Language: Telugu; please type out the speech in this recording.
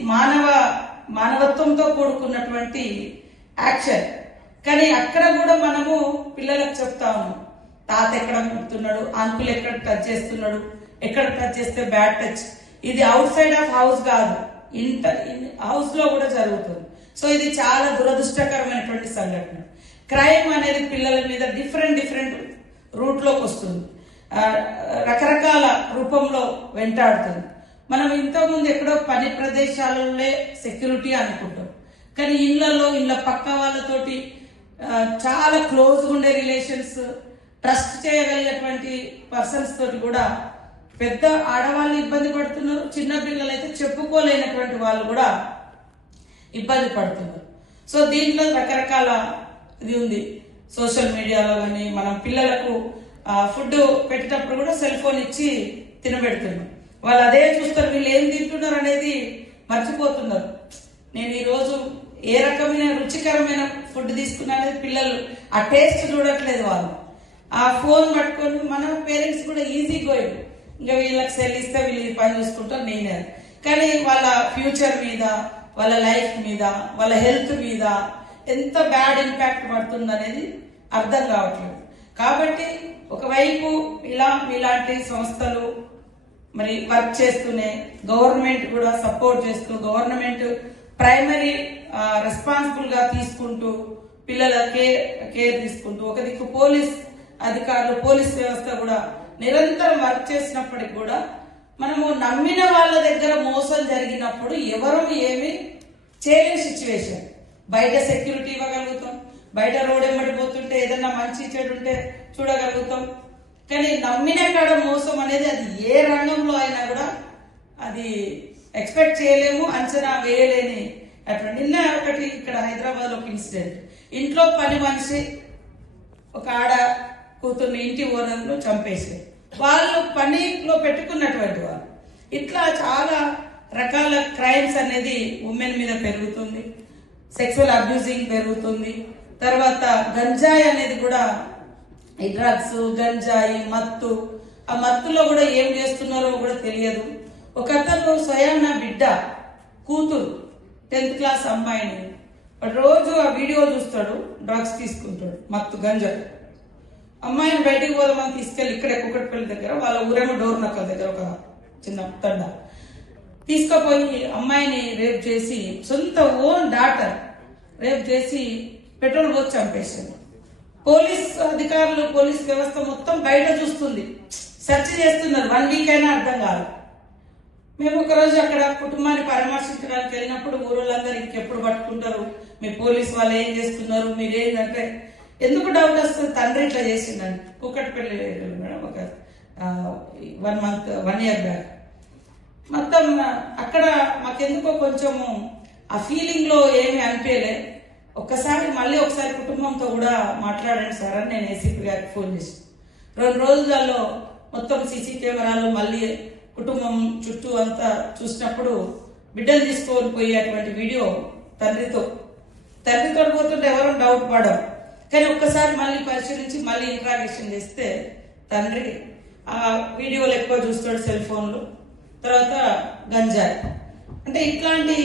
మానవ మానవత్వంతో కూడుకున్నటువంటి యాక్షన్. కానీ అక్కడ కూడా మనము పిల్లలకు చెప్తాము తాత ఎక్కడ కుడుతున్నాడు అంకుల్ ఎక్కడ టచ్ చేస్తున్నాడు? ఎక్కడ టచ్ చేస్తే బ్యాడ్ టచ్? ఇది అవుట్ సైడ్ ఆఫ్ హౌస్ కాదు. ఇంటర్ హౌస్లో కూడా జరుగుతుంది. సో ఇది చాలా దురదృష్టకరమైనటువంటి సంఘటన. క్రైమ్ అనేది పిల్లల మీద డిఫరెంట్ డిఫరెంట్ రూట్లోకి వస్తుంది. రకరకాల రూపంలో వెంటాడుతుంది. మనం ఇంతకుముందు ఎక్కడో పని ప్రదేశాలలో సెక్యూరిటీ అనుకుంటాం. కానీ ఇళ్ళలో ఇళ్ళ పక్క వాళ్ళతోటి చాలా క్లోజ్గా ఉండే రిలేషన్స్ ట్రస్ట్ చేయగలిగినటువంటి పర్సన్స్ తోటి కూడా పెద్ద ఆడవాళ్ళు ఇబ్బంది పడుతున్నారు. చిన్న పిల్లలు అయితే చెప్పుకోలేనటువంటి వాళ్ళు కూడా ఇబ్బంది పడుతున్నారు. సో దీంట్లో రకరకాల ఇది ఉంది. సోషల్ మీడియాలో కానీ మనం పిల్లలకు ఫుడ్ పెట్టేటప్పుడు కూడా సెల్ ఫోన్ ఇచ్చి తినబెడుతున్నారు. వాళ్ళు అదే చూస్తారు వీళ్ళు ఏం తింటున్నారు అనేది మర్చిపోతున్నారు. నేను ఈరోజు ఏ రకమైన రుచికరమైన ఫుడ్ తీసుకున్నా అనేది పిల్లలు ఆ టేస్ట్ చూడట్లేదు వాళ్ళు. ఆ ఫోన్ పట్టుకొని మన పేరెంట్స్ కూడా ఈజీ గోయింగ్ ఇంకా వీళ్ళకి సెల్ ఇస్తే వీళ్ళు పని చూసుకుంటారు నేనే కానీ వాళ్ళ ఫ్యూచర్ మీద వాళ్ళ లైఫ్ మీద వాళ్ళ హెల్త్ మీద ఎంత బ్యాడ్ ఇంపాక్ట్ పడుతుంది అనేది అర్థం కావట్లేదు. కాబట్టి ఒకవైపు ఇలా ఇలాంటి సంస్థలు మరి వర్క్ చేస్తూనే గవర్నమెంట్ కూడా సపోర్ట్ చేస్తూ గవర్నమెంట్ ప్రైమరీ రెస్పాన్సిబుల్గా తీసుకుంటూ పిల్లల కేర్ కేర్ తీసుకుంటూ ఒక దిక్కు పోలీస్ అధికారులు పోలీస్ వ్యవస్థ కూడా నిరంతరం వర్క్ చేసినప్పటికి కూడా మనము నమ్మిన వాళ్ళ దగ్గర మోసం జరిగినప్పుడు ఎవరు ఏమి చేయలేని సిచ్యువేషన్ బయట సెక్యూరిటీ ఇవ్వగలుగుతాం బయట రోడ్ ఎమ్మడి పోతుంటే ఏదన్నా మంచి చెడు ఉంటే చూడగలుగుతాం. కానీ నమ్మిన కాడ మోసం అనేది అది ఏ రంగంలో అయినా కూడా అది ఎక్స్పెక్ట్ చేయలేము అంచనా వేయలేని అట్లా నిన్న ఒకటి ఇక్కడ హైదరాబాద్ ఒక ఇన్సిడెంట్. ఇంట్లో పని మనిషి ఒక ఆడ కూతుర్ని ఇంటి ఓనర్ను చంపేసి వాళ్ళు పనిలో పెట్టుకున్నటువంటి వాళ్ళు. ఇట్లా చాలా రకాల క్రైమ్స్ అనేది ఉమెన్ మీద పెరుగుతుంది. సెక్సువల్ అబ్యూజింగ్ పెరుగుతుంది. తర్వాత గంజాయి అనేది కూడా ఈ డ్రగ్స్ గంజాయి మత్తు. ఆ మత్తులో కూడా ఏం చేస్తున్నారో కూడా తెలియదు. ఒక అతను నా బిడ్డ కూతురు టెన్త్ క్లాస్ అమ్మాయిని. రోజు ఆ వీడియో చూస్తాడు డ్రగ్స్ తీసుకుంటాడు మత్తు గంజా అమ్మాయిని బయటికి పోదామని తీసుకెళ్ళి ఇక్కడే కుక్కటిపల్లి దగ్గర వాళ్ళ ఊరేమో డోర్ నక్కల దగ్గర ఒక చిన్న తండ. తీసుకుపోయి అమ్మాయిని రేప్ చేసి సొంత ఓన్ డాటర్ రేప్ చేసి పెట్రోల్ పోసి చంపేసాడు పోలీస్ అధికారులు పోలీస్ వ్యవస్థ మొత్తం బయట చూస్తుంది. సెర్చ్ చేస్తున్నారు. వన్ వీక్ అయినా అర్థం కాదు. మేము ఒకరోజు అక్కడ కుటుంబాన్ని పరామర్శించడానికి వెళ్ళినప్పుడు ఊరోళ్ళందరూ ఇంకెప్పుడు పట్టుకుంటారు? మీ పోలీస్ వాళ్ళు ఏం చేస్తున్నారు? మీరేంటంటే ఎందుకు డౌట్ వస్తుంది? తండ్రి ఇట్లా చేసిండని కుక్కటిపల్లి మేడం ఒక one month one year back మొత్తం అక్కడ మాకెందుకో కొంచెము ఆ ఫీలింగ్లో ఏమీ ఏమి అనిపించలే ఒక్కసారి మళ్ళీ ఒకసారి కుటుంబంతో కూడా మాట్లాడండి సార్ అని నేను ఏసీపీ గారికి ఫోన్ చేసి రెండు రోజులలో మొత్తం సీసీ కెమెరాలు మళ్ళీ కుటుంబం చుట్టూ అంతా చూసినప్పుడు బిడ్డలు తీసుకొని పోయేటువంటి వీడియో తండ్రితో. తండ్రితో పోతుంటే ఎవరు డౌట్ పడం కానీ ఒక్కసారి మళ్ళీ పరిశీలించి మళ్ళీ ఇంట్రాగేషన్ చేస్తే తండ్రి ఆ వీడియోలు ఎక్కువ చూస్తాడు సెల్ ఫోన్లు తర్వాత గంజాయి. అంటే ఇట్లాంటి